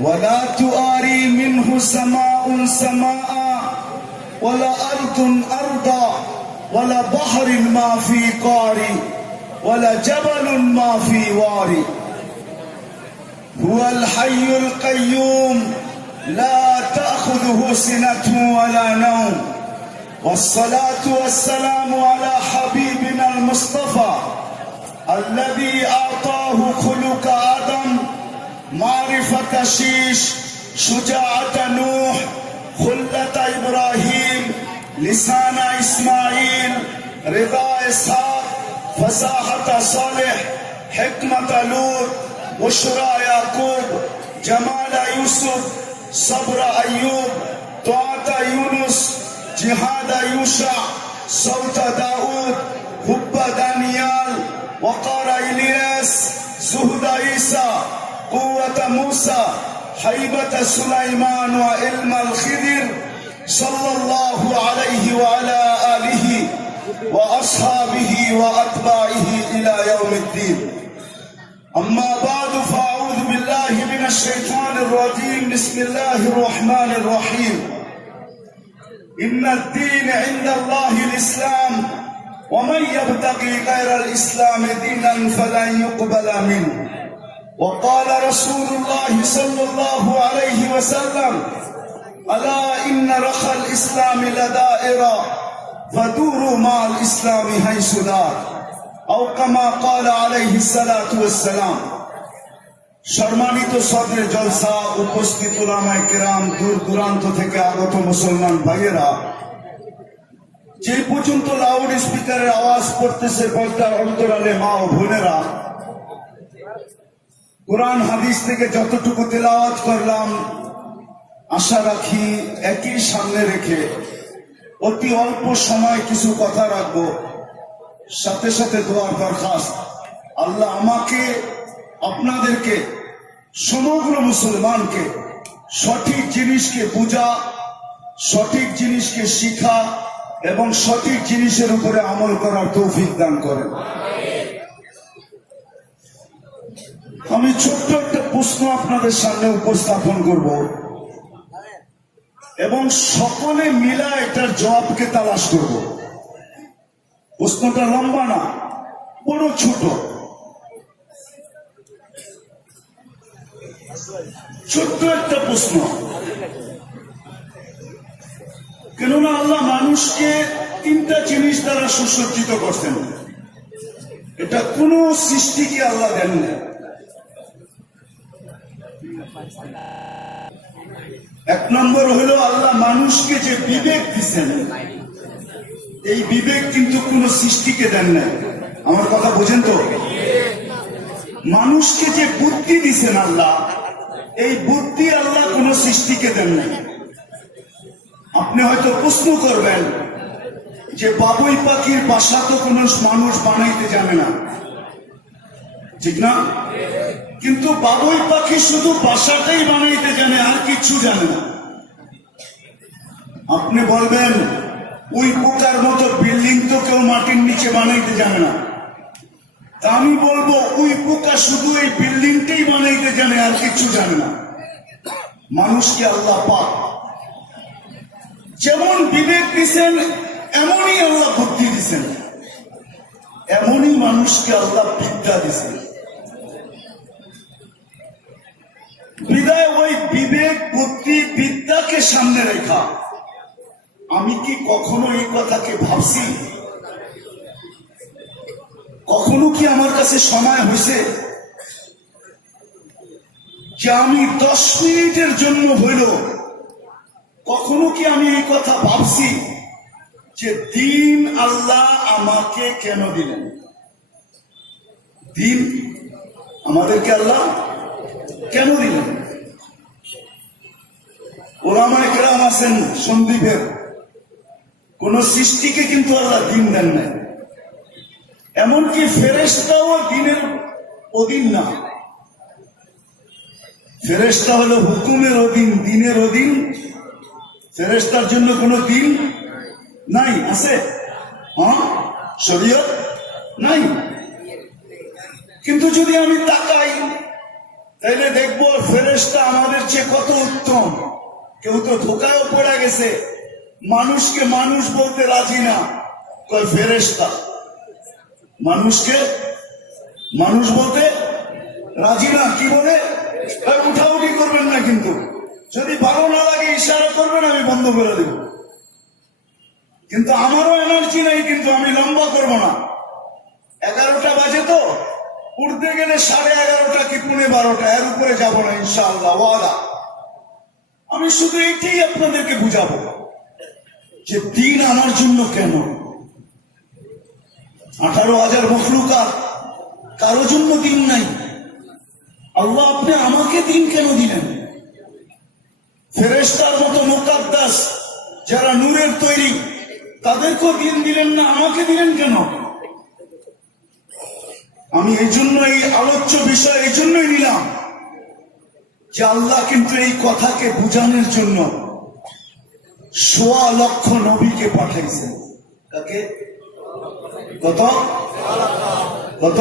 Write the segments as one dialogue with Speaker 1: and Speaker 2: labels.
Speaker 1: ولا تؤاري منه سماء سماء ولا أرض أرضا ولا بحر ما في قاري ولا جبل ما في واري. هو الحي القيوم لا تأخذه سنة ولا نوم. والصلاة والسلام على حبيبنا المصطفى الذي أعطاه خلق آدم معرفة شيش شجاعة نوح خلة إبراهيم لسان إسماعيل رضا إسحاق فصاحة صالح حكمة لوط بشرى يعقوب جمال يوسف صبر أيوب طاعة يونس جهاد يوشع صوت داود حب دانيال وقار إلياس زهد عيسى. قوة موسى حيبة سليمان وعلم الخضر صلى الله عليه وعلى آله وأصحابه وأتباعه إلى يوم الدين. أما بعد فأعوذ بالله من الشيطان الرجيم. بسم الله الرحمن الرحيم. إن الدين عند الله الإسلام ومن يبتغي غير الإسلام دينا فلن يقبل منه. وقال رسول الله صلى الله عليه وسلم ألا إن رخى الإسلام لدائرة فدوروا مع الإسلام حيث دار أو كما قال عليه الصلاة والسلام সম্মানিত সদরে জলসা উপস্থিত ওলামায়ে কেরাম দূর দূরান্ত থেকে আগত মুসলমান ভাইয়েরা যে পর্যন্ত লাউড স্পিকারের আওয়াজ পড়তেছে পর্দার অন্তরালে মা ও বোনেরা কোরআন হাদিস থেকে যতটুকু তেলাওয়াত করলাম, আশা রাখি একই সামনে রেখে অতি অল্প সময় কিছু কথা রাখব। সাথে সাথে দোয়ার দরখাস্ত। আল্লাহ আমাকে, আপনাদেরকে, সমগ্র মুসলমানকে সঠিক জিনিসকে বোঝা, সঠিক জিনিসকে শিখা এবং সঠিক জিনিসের উপরে আমল করার তৌফিক দান করেন। আমি ছোট্ট একটা প্রশ্ন আপনাদের সামনে উপস্থাপন করব। এবং সকলে মিলা এটার জবাবকে তালাশ করব। প্রশ্নটা লম্বা না, বড় ছোট। ছোট্ট একটা প্রশ্ন। কেননা আল্লাহ মানুষকে তিনটা জিনিস দ্বারা সুসজ্জিত করছেন। এটা কোন সৃষ্টিকে আল্লাহ দেন না এক নম্বর হলো আল্লাহ মানুষকে যে বিবেক দিচ্ছেন এই বিবেক কিন্তু কোন সৃষ্টিকে দেন না। আমার কথা বোঝেন তো? মানুষকে যে বুদ্ধি দিছেন আল্লাহ, এই বুদ্ধি আল্লাহ কোন সৃষ্টিকে দেন না। আপনি হয়তো প্রশ্ন করবেন, যে বাবুই পাখির বাসা তো কোন মানুষ বানাইতে জানে না। ঠিক না? কিন্তু বাবুই পাখি শুধু বাসাটাই বানাইতে জানে, আর কিছু জানে না। আপনি বলবেন, ওই পোকার মতো বিল্ডিং তো কেউ মাটির নিচে বানাইতে জানে না। তা আমি বলব, ওই পোকা শুধু এই বিল্ডিংটাই বানাইতে জানে, আর কিছু জানে না। মানুষকে আল্লাহ পাক? যেমন বিবেক দিছেন, এমনই আল্লাহ বুদ্ধি দিছেন। এমনই মানুষকে আল্লাহ বিদ্যা দিছেন। বিদায় ওই বিবেক, বুদ্ধি, বিদ্যাকে সামনে রেখা। আমি কি কখনো এই কথাকে ভাবছি? কখনো কি আমার কাছে সময় হয়েছে যে আমি দশ মিনিটের জন্য হইল? কখনো কি আমি এই কথা ভাবছি যে দিন আল্লাহ আমাকে কেন দিলেন? দিন আমাদেরকে আল্লাহ কেন দিলেন ওলামায় কেরাম আছেন সন্দীপের। কোন সৃষ্টিকে কিন্তু আল্লাহ দিন দেন নাই। এমনকি ফেরেস্তাও দিনের অধীন না। ফেরেস্তা হলো হুকুমের অধীন, দিনের অধীন। ফেরেস্তার জন্য কোনো দিন নাই, আছে? হ্যাঁ? নাই। কিন্তু যদি আমি তাকাই তাইলে দেখব ফেরেশতা আমাদের চেয়ে কত উত্তম। কেউ তো ধোকায়ও পড়ে গেছে। মানুষকে মানুষ বলতে রাজি না। কয় ফেরেশতা, মানুষকে মানুষ বলতে রাজি না কি বলে? উঠাউঠি করবেন না কিন্তু। যদি ভালো না লাগে ইশারা করবেন, আমি বন্ধ করে দেব। কিন্তু আমারও এনার্জি নেই কিন্তু আমি লম্বা করব না। এগারোটা বাজে তো। উঠতে গেলে সাড়ে এগারোটা কি পুনে বারোটা? এর উপরে যাব না, ইনশাআল্লাহ, ওয়াদা। আমি শুধু এটাই আপনাদেরকে বুঝাবো যে দিন আমার জন্য কেন? আঠারো হাজার মখলুকা কারও জন্য দিন নাই। আল্লাহ আপনি আমাকে দিন কেন দিলেন? ফেরেস্তার মতো মোকাদ্দাস যারা নূরের তৈরি, তাদেরকেও দিন দিলেন না, আমাকে দিলেন কেন? আমি এই জন্য এই আলোচ্য বিষয় এই জন্যই নিলাম যে আল্লাহ কিন্তু এই কথাকে বুঝানোর জন্য সোয়া লক্ষ নবীকে পাঠাইছেন। কাকে? কত? কত?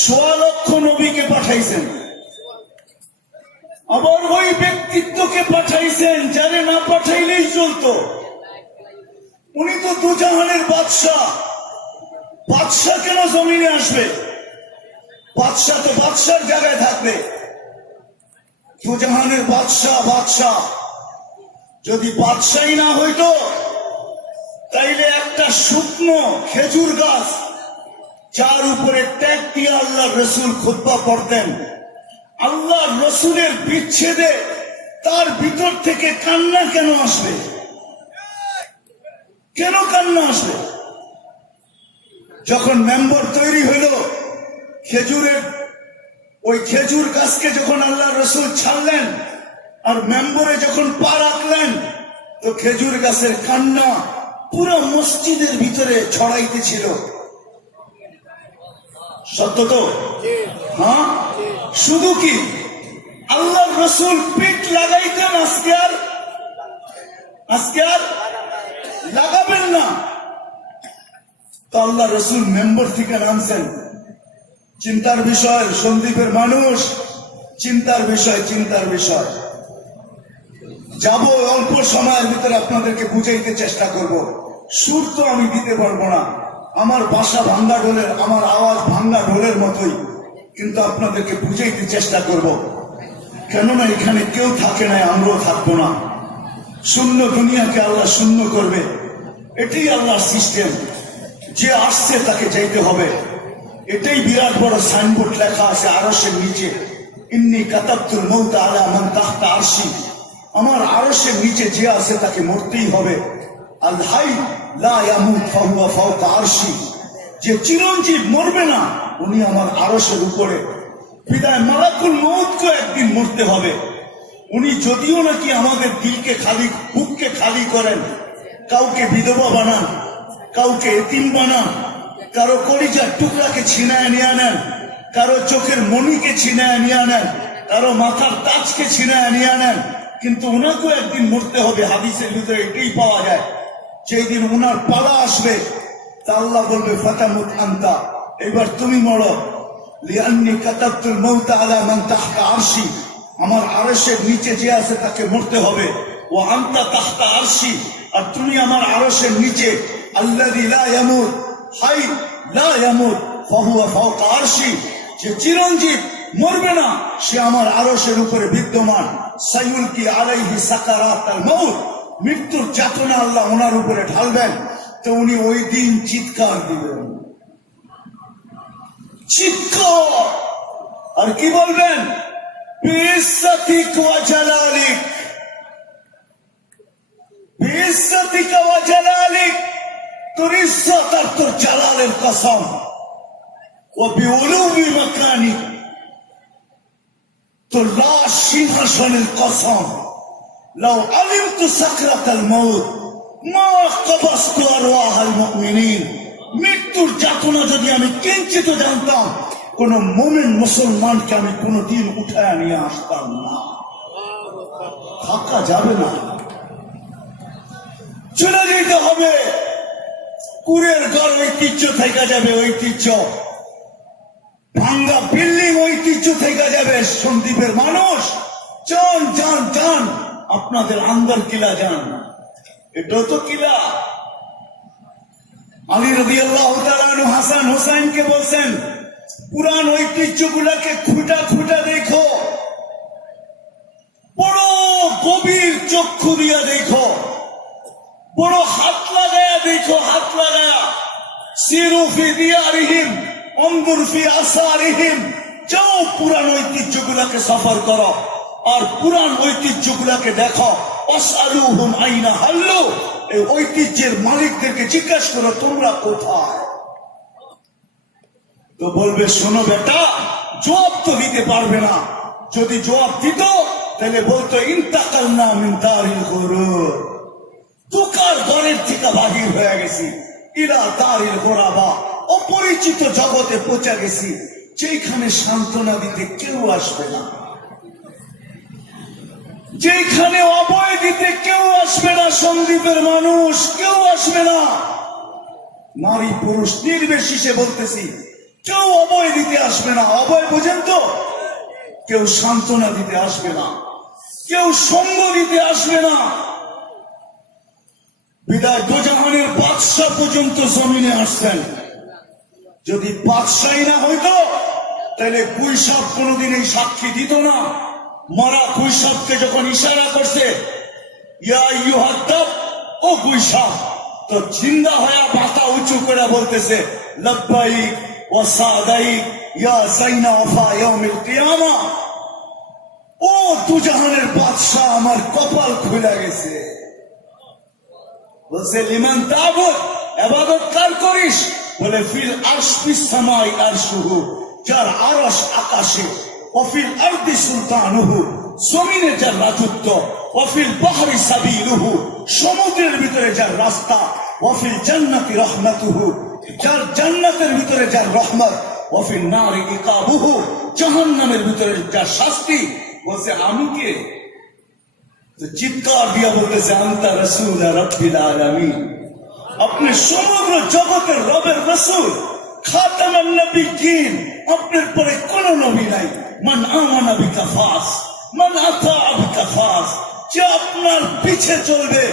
Speaker 1: সোয়া লক্ষ নবীকে পাঠাইছেন। আবার ওই ব্যক্তিত্বকে পাঠাইছেন যারে না পাঠাইলেই চলতো। উনি তো দুজাহানের বাদশাহ। বাদশাহ কেন জমিনে আসবে? বাদশাহ তো বাদশার জায়গায় থাকবে। দুজাহানের বাদশাহ বাদশাহ। যদি বাদশাহী না হইতো, তাইলে একটা শুকনো খেজুর গাছ, যার উপরে ট্যাগ দিয়ে আল্লাহ রসুল খুদ্া পড়তেন আল্লাহ রসুলের বিচ্ছেদে তার ভিতর থেকে কান্না কেন আসবে? কেন কান্না আসবে? যখন মেম্বার তৈরি হইল খেজুরের ওই খেজুর গাছকে যখন আল্লাহ রসুল ছাড়লেন আর মেম্বরে যখন পা রাখলেন, তো খেজুর গাছের কান্না পুরো মসজিদের ভিতরে ছড়াইতেছিল। সত্য তো? হ্যাঁ? শুধু কি? আল্লাহ রসুল পিঠ লাগাইতেন আজকে আর? আজকে আর? লাগাবেন না। তো আল্লাহ রসুল মেম্বার থেকে নামছেন। চিন্তার বিষয়, সন্দীপের মানুষ, চিন্তার বিষয় চিন্তার বিষয়। যাব অল্প সময়ের ভিতরে আপনাদেরকে বুঝাইতে চেষ্টা করব। সুর তো আমি দিতে পারব না। আমার বাসা ভাঙ্গা ঢোলের, আমার আওয়াজ ভাঙ্গা ঢোলের মতোই। কিন্তু আপনাদেরকে বুঝাইতে চেষ্টা করব। কেননা এখানে কেউ থাকে না আমরাও থাকব না। শূন্য দুনিয়াকে আল্লাহ শূন্য করবে। এটাই আল্লাহর সিস্টেম যে আসছে তাকে যাইতে হবে। এটাই বিরাট বড় সাইনবোর্ড লেখা আছে আরসের নিচে। ইন্নি কাতাবতুল মৌত আলা মান তাহতা আরশি। আমার আরসের নিচে যে আছে তাকে মরতেই হবে। আল হাই লা যে চিরঞ্জীব মরবে না, উনি আমার আরসের উপরে। বিদায় মালাকুল মৌতকে একদিন মরতে হবে। উনি যদিও নাকি আমাদের দিলকে খালি, বুককে খালি করেন, কাউকে বিধবা বানান কাউকে এতিম বানান কারও কলিজার টুকরাকে ছিনায় নিয়ে নেন কারও চোখের মণিকে ছিনায় নিয়ে নেন কারও মাথার তাজকে ছিনায় নিয়ে নেন কিন্তু উনাকেও একদিন মরতে হবে, হাদিসের ভিতরে এটাই পাওয়া যায়। যেই দিন উনার পালা আসবে, তা আল্লাহ বলবে, ফাতামুত আন্তা, এবার তুমি মরো। লিয়ান্নি কাতাবতুল মৌতা আলা মান তাহতা আরশি, আমার আরশের নিচে যে আছে তাকে মরতে হবে। ও আন্তা তাহতা আরশি, আর তুমি আমার আরশের নিচে যে মরবে না, সে আমার উপরে বিদ্যমান। সাইউল কি আলাইহি মৃত্যুর যাতনা আল্লাহ ওনার উপরে ঢালবেন। তো উনি ওই দিন চিৎকার দিবেন। চিৎকার! আর কি বলবেন? ওয়া জালালিক। তোর ইজ্জত আর তোর জালালের কসম ও বিউলুবি মাকানি তোর লাশ সিংহাসনের কসম لو علمت سكرة الموت ما قبضت أرواح المؤمنين মৃত্যুর যাতনা যদি আমি কিঞ্চিত জানতাম কোন মোমেন মুসলমানকে আমি কোনদিন উঠায় নিয়ে আসতাম না থাকা যাবে না চলে যেতে হবে কুরের ঘর ঐতিহ্য থেকে যাবে ঐতিহ্য। ভাঙ্গা বিল্ডিং ঐতিহ্য ঐতিহ্য থেকে যাবে সন্দীপের মানুষ। যান যান যান আপনাদের আন্দার কিলা যান এটাও তো কিলা। আলী রবি আল্লাহ হাসান হোসাইনকে বলছেন পুরান ঐতিহ্যগুলাকে খুঁটা খুঁটা দেখো। বড় গভীর চক্ষু দিয়া দেখো। বড় হাত যাও পুরান সফর আর পুরান দেখো। আইনা হাল্লু। এই ঐতিহ্যের মালিকদেরকে জিজ্ঞাসা করো, তোমরা কোথায়? তো বলবে, শোনো বেটা, জবাব তো দিতে পারবে না। যদি জবাব দিত, তাহলে বলতো ইন্তাকাল না মিন্তারিল গরুর। তুকার ঘরের থেকে বাহির হয়ে গেছি। ইরা তারিল গোরাবা, অপরিচিত জগতে পৌঁছে গেছি যেখানে সান্ত্বনা দিতে কেউ আসবে না। যেখানে অভয় দিতে কেউ আসবে না, সন্দীপের মানুষ কেউ আসবে না। নারী পুরুষ নির্বিশেষে বলতেছি, কেউ অভয় দিতে আসবে না। অভয় বোঝেন তো? কেউ সান্ত্বনা দিতে আসবে না। কেউ সঙ্গ দিতে আসবে না। বিদায় দোজাহানের বাদশাহ পর্যন্ত জমিনে আসছেন। যদি বাদশাহী না হইতো, তাহলে কুইসাব কোনোদিন এই সাক্ষী দিত না। মারা কুইসাবকে যখন ইশারা করছে ও কুইসাব তো জিন্দা হয়ে মাথা উঁচু করে বলতেছে, লব্বাইক ও সাদাইক ইয়া সাইনা ওফা ইয়াউমিল ও দুজাহানের বাদশাহ, আমার কপাল খুলে গেছে। বলছে, লিমান তাবুত, এবাদত কার করিস? বলে, ফিল আরশিস সামাই আরশুহু, যার আরশ আকাশে অফিল আরদি সুলতানুহু, জমিনে যার রাজত্ব অফিল বাহরি সাবিলুহু, সমুদ্রের ভিতরে যার রাস্তা অফিল জান্নাতি রহমাতুহু, যার জান্নাতের ভিতরে যার রহমত অফিল নারী ইকাবুহু, জাহান্নামের ভিতরে যার শাস্তি। বলছে, আমি কে? চিৎকার দিয়া বলতেছে, আন্তা রসুল রব্বিল আলামিন। আপনি সমগ্র জগতের রবের রসুল, খাতামান নবী কিন আপনার পরে কোন নবী নাই। মান আমানা মান আতা যে আপনার পিছে চলবে,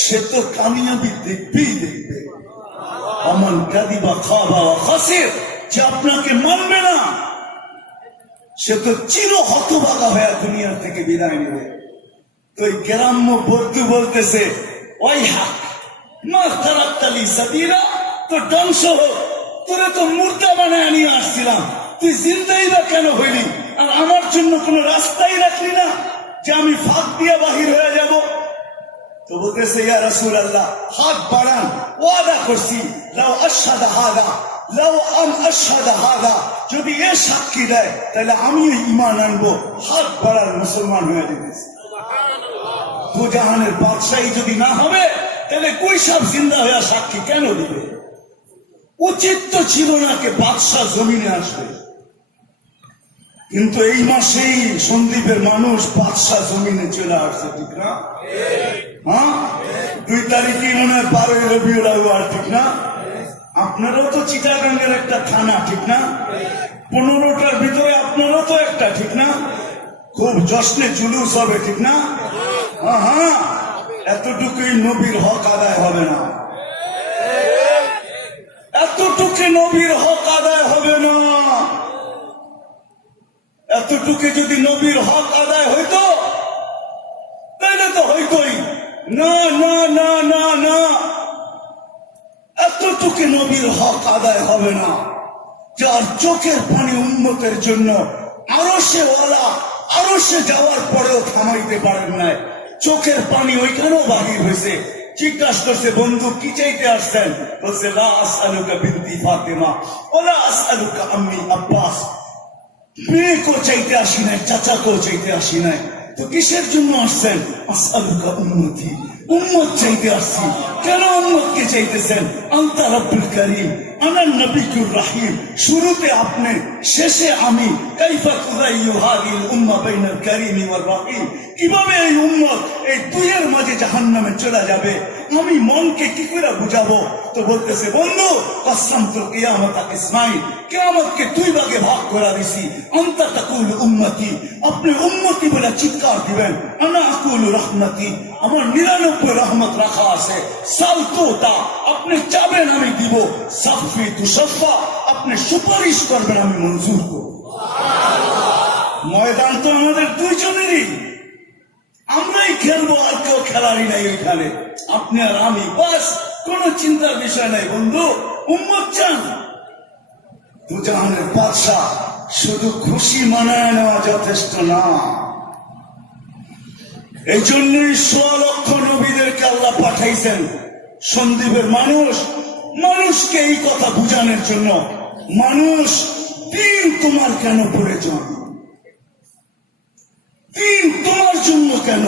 Speaker 1: সে তো কামিয়াবি দেখবেই দেখবে। অমন যে আপনাকে মানবে না, সে তো চির হতভাগা হয়ে দুনিয়া থেকে বিদায় নেবে। তো গ্রাম্য বর্তু বলতেছে, ওই হাক মা তারাক্তালি সাবিরা, তো ধ্বংস হোক। তোরে তো মুর্দা বানায় নিয়ে আসছিলাম। তুই জিন্দাই বা কেন হইলি? আর আমার জন্য কোনো রাস্তাই রাখলি না যে আমি ফাঁক দিয়ে বাহির হয়ে যাব? তো বলতেছে, ইয়া রাসূল আল্লাহ হাত বাড়ান, ওয়াদা করছি লাও আশহাদা হাদা লাও আম আশহাদা হাদা। যদি এ সাক্ষী দেয়, তাহলে আমিও ইমান আনব, হাত বাড়ার মুসলমান হয়ে যেতেছে। দুজাহানের বাদশাহী যদি না হবে, তাহলে কই সব জিন্দা হয়ে সাক্ষী কেন দিবে? উচিত তো ছিল না কে বাদশাহ জমিনে আসবে। কিন্তু এই মাসেই সন্দীপের মানুষ বাদশাহ জমিনে চলে আসছে, ঠিক না? হ্যাঁ? দুই তারিখে মনে হয় বারোই রবিউল আউয়াল, ঠিক না? আপনারও তো চিটাগাঙ্গের একটা থানা, ঠিক না? পনেরোটার ভিতরে আপনারও তো একটা, ঠিক না? খুব যশ্নে জুলুস হবে, ঠিক না? হ্যাঁ এতটুকুই নবীর হক আদায় হবে না। এতটুকু নবীর হক আদায় হবে না। এতটুকু যদি নবীর হক আদায় হইতো তাহলে তো হইতোই। না না না না না। এতটুকু নবীর হক আদায় হবে না। যার চোখের পানি উন্নতের জন্য আরও সে ওলা আরও সে যাওয়ার পরেও থামাইতে পারেন নাই। চোখের পানি ওইখানেও বাহির হয়েছে জিজ্ঞাসা করছে, বন্ধু, কি চাইতে আসছেন? বলছে ফাতেমা আব্বাস। মেয়েকেও চাইতে আসি নাই, চাচাকেও চাইতে আসি নাই। তো কিসের জন্য আসছেন? আসআলুকা উন্নতি উম্মত চাইতে আসছি। কেন উম্মতকে চাইতেছেন? আন্তা রব্বুল করিম আমি মনকে কি করে বুঝাবো? তো বলতেছে, বন্ধু কসম তো কিয়ামত ইসমাইল কিয়ামতকে ভাগে ভাগ করে দিছি। আন্তা তাকুল আপনি উম্মতি বলে চিৎকার দিবেন। আনা আকুল রহমতি, আমার নিরানব্বই রহমত রাখা আছে। সালতোতা আপনি চাবেন আমি দিব। সাফি তুষফা আপনি সুপারিশ করবেন, আমি মঞ্জুর করব। ময়দান তো আমাদের দুইজনেরই। আমরাই খেলব, আর কেউ খেলারই নাই ওইখানে। আপনি আর আমি, বাস, কোনো চিন্তার বিষয় নাই, বন্ধু। উম্মত চান। দুজাহানের বাদশাহ শুধু খুশি মানায় নেওয়া যথেষ্ট না। এই জন্যই সোয়া লক্ষ নবীদেরকে আল্লাহ পাঠাইছেন। সন্দীপের মানুষ, মানুষকে এই কথা বুঝানোর জন্য, মানুষ, দিন তোমার কেন প্রয়োজন দিন তোমার জন্য কেন?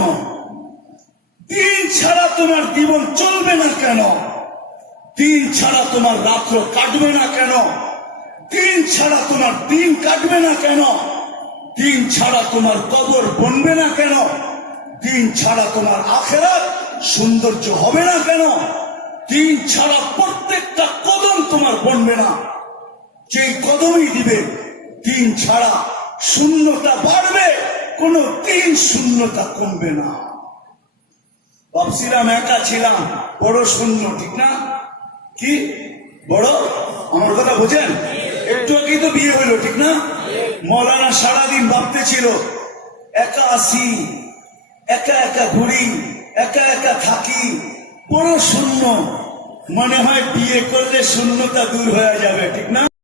Speaker 1: দিন ছাড়া তোমার জীবন চলবে না কেন? দিন ছাড়া তোমার রাত্র কাটবে না কেন? দিন ছাড়া তোমার দিন কাটবে না কেন? দিন ছাড়া তোমার কবর বনবে না কেন? দিন ছাড়া তোমার আখেরাত সৌন্দর্য হবে না কেন? দিন ছাড়া প্রত্যেকটা কদম তোমার বনবে না। যে কদমই দিবে, দিন ছাড়া শূন্যতা বাড়বে, কোনো দিন শূন্যতা কমবে না। ভাবছিলাম একা ছিলাম, বড় শূন্য, ঠিক না? কি? বড়? আমার কথা বোঝেন? একটু আগেই তো বিয়ে হইল, ঠিক না? মৌলানা সারাদিন ভাবতে ছিল একা আসি একা একা ঘুরি, একা একা থাকি বড় শূন্য। মনে হয় বিয়ে করলে শূন্যতা দূর হয়ে যাবে ঠিক না?